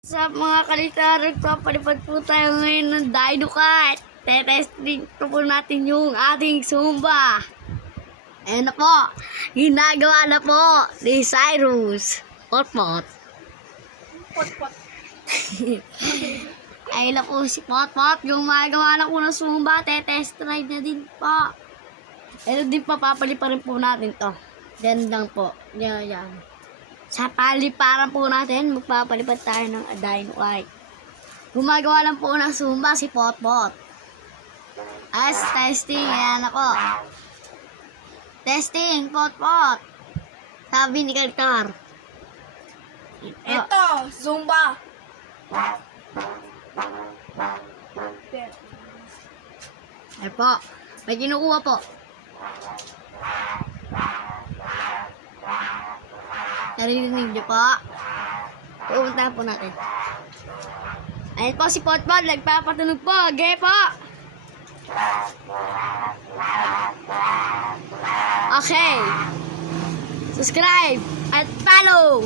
Sa mga kalikaran, papalipad po tayo ngayon ng Dino Kart. Tetesting po natin yung ating Zumba. Ayan na po. Ginagawa na po ni Cyrus. Potpot. Pot-pot. Ayun na po si Potpot. Gumagawa na po ng Zumba. Tetest ride na din po. Ayun din pa, papaliparin po natin to. Diyan lang po. Yan. Sa paliparan po natin, magpapalipad tayo ng Dino Kart. Gumagawa lang po ng Zumba si Potpot. As testing, ayan ako. Testing, Potpot. Sabi ni Kalkar. Ito, Zumba. Ayan po. May kinukuha po. Narinig niyo po. Pupuntahan po natin. Ayan po si Potpot. Nagpapatunog po. Gaya po. Okay. Subscribe at follow.